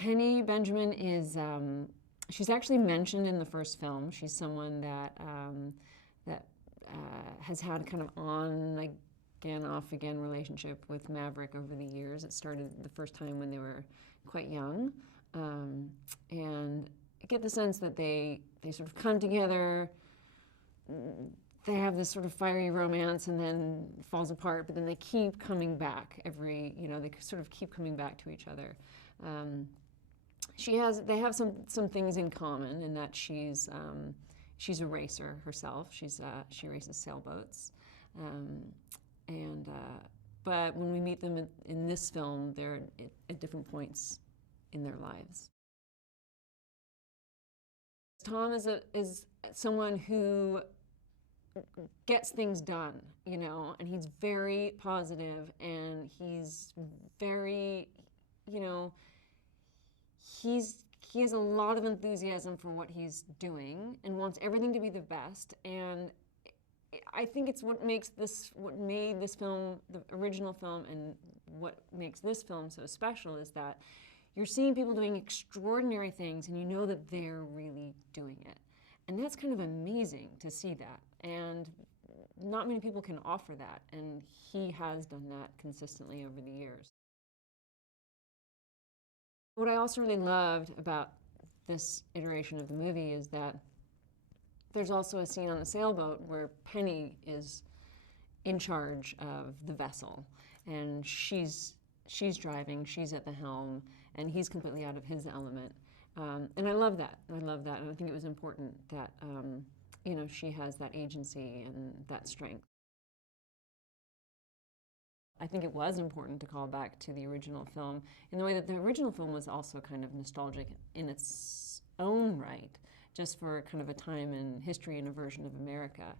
Penny Benjamin is, she's actually mentioned in the first film. She's someone that, has had a kind of on-again, off-again relationship with Maverick over the years. It started the first time when they were quite young. And I get the sense that they sort of come together, they have this sort of fiery romance and then falls apart, but then they keep coming back they sort of keep coming back to each other. They have some things in common in that she's a racer herself. She races sailboats, but when we meet them in this film, they're at different points in their lives. Tom is someone who gets things done, and he's very positive, and he's very, he has a lot of enthusiasm for what he's doing and wants everything to be the best. And I think it's what made this film, the original film, and what makes this film so special is that you're seeing people doing extraordinary things and you know that they're really doing it. And that's kind of amazing to see that. And not many people can offer that, and he has done that consistently over the years. What I also really loved about this iteration of the movie is that there's also a scene on the sailboat where Penny is in charge of the vessel, and she's driving, she's at the helm, and he's completely out of his element. And I love that. And I think it was important that she has that agency and that strength. I think it was important to call back to the original film in the way that the original film was also kind of nostalgic in its own right, just for kind of a time in history and a version of America.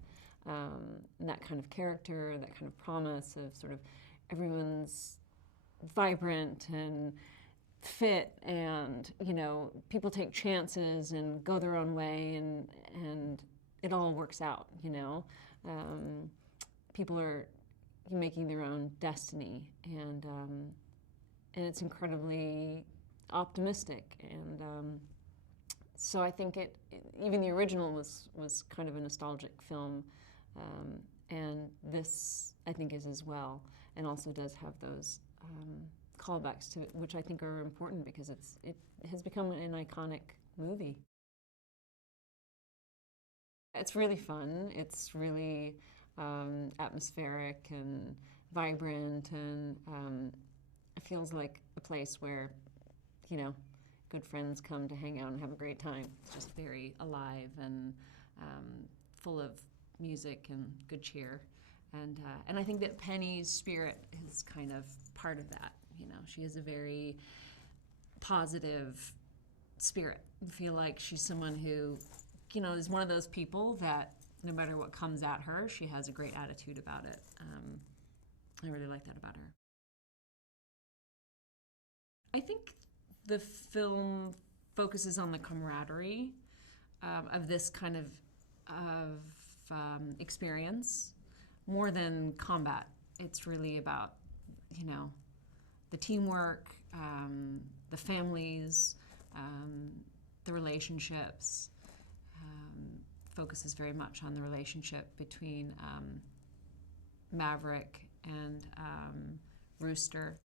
And that kind of character, that kind of promise of sort of everyone's vibrant and fit, and people take chances and go their own way, and it all works out. People are making their own destiny, and it's incredibly optimistic, and so I think even the original was kind of a nostalgic film, and this I think is as well, and also does have those callbacks to it, which I think are important because it has become an iconic movie. It's really fun. It's really atmospheric and vibrant, and it feels like a place where, good friends come to hang out and have a great time. It's just very alive and full of music and good cheer. And I think that Penny's spirit is kind of part of that. She has a very positive spirit. I feel like she's someone who, is one of those people that no matter what comes at her, she has a great attitude about it. I really like that about her. I think the film focuses on the camaraderie of this kind of experience more than combat. It's really about, the teamwork, the families, the relationships. Focuses very much on the relationship between Maverick and Rooster.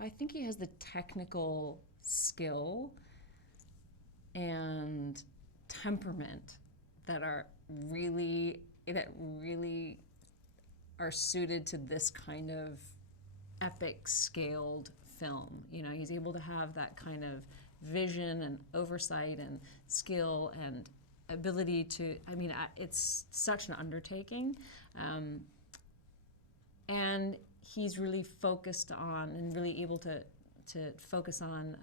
I think he has the technical skill and temperament that really are suited to this kind of epic scaled film. He's able to have that kind of vision and oversight and skill and ability to, it's such an undertaking. And he's really focused on and really able to focus on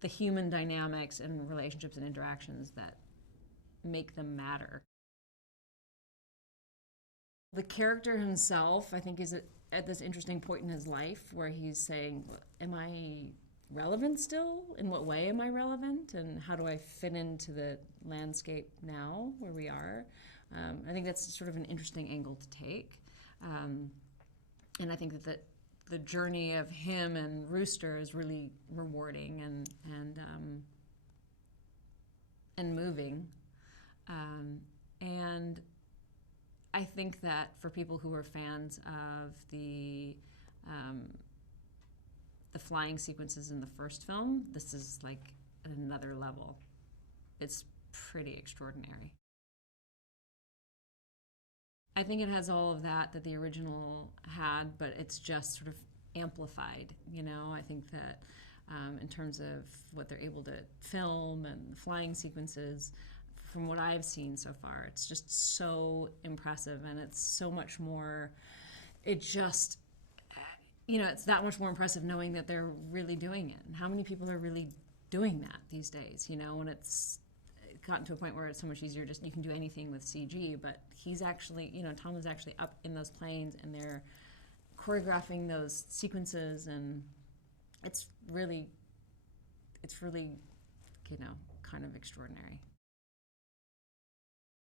the human dynamics and relationships and interactions that make them matter. The character himself, I think, is at this interesting point in his life where he's saying, am I relevant still? In what way am I relevant? And how do I fit into the landscape now where we are? I think that's sort of an interesting angle to take. And I think that the journey of him and Rooster is really rewarding and moving. And I think that for people who are fans of the flying sequences in the first film, this is like another level. It's pretty extraordinary. I think it has all of that the original had, but it's just sort of amplified, you know? I think that in terms of what they're able to film and the flying sequences, from what I've seen so far, it's just so impressive, and it's so much more, it just, you know, it's that much more impressive knowing that they're really doing it. And how many people are really doing that these days, you know, when it's gotten to a point where it's so much easier, just you can do anything with CG, but he's actually, you know, Tom is actually up in those planes and they're choreographing those sequences, and it's really, you know, kind of extraordinary.